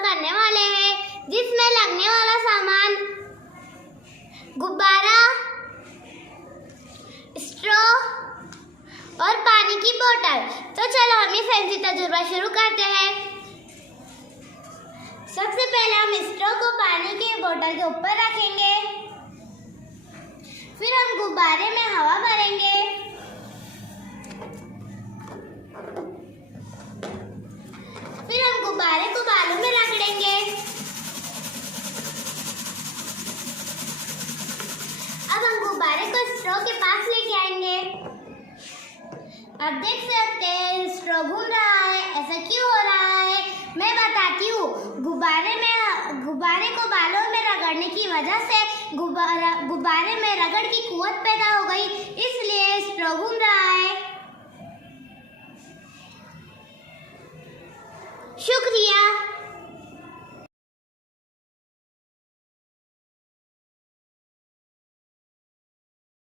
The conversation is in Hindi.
करने वाले हैं जिसमें लगने वाला सामान गुब्बारा, स्ट्रॉ और पानी की बोतल। तो चलो हम ये फैंसी तजुर्बा शुरू करते हैं। सबसे पहले हम स्ट्रॉ को पानी की बोतल के ऊपर रखेंगे, फिर हम गुब्बारे में हवा भरेंगे, फिर हम गुब्बारे को बालू में रगड़ेंगे। अब हम गुब्बारे को स्ट्रॉ के पास लेके आएंगे। अब देख सकते हैं स्ट्रॉ घूम रहा है। ऐसा क्यों हो रहा है मैं बताती हूँ। गुब्बारे को बालों में रगड़ने की वजह से गुब्बारे में रगड़ की कुव्वत पैदा हो गई, इसलिए स्ट्रॉ घूम रहा है। शुक्रिया।